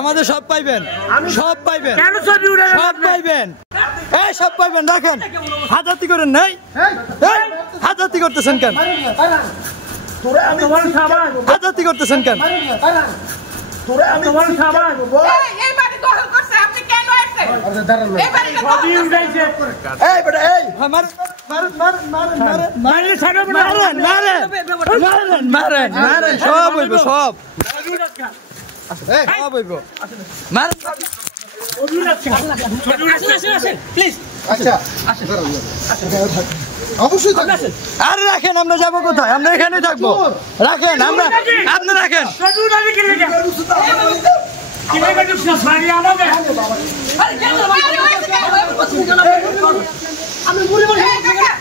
আমাদের সব পাইবেন, সব পাইবেন, সব পাইবেন, এই সব পাইবেন। রাখেন, হাজাতি করেন নাই, হাজাতি করতেছেন কেন? হাজাতি করতেছেন কেন? সব হইব, সব হইব। অবশ্যই আরে রাখেন, আমরা যাবো কোথায়? আমরা এখানে থাকবো। রাখেন, আমরা আপনি রাখেন।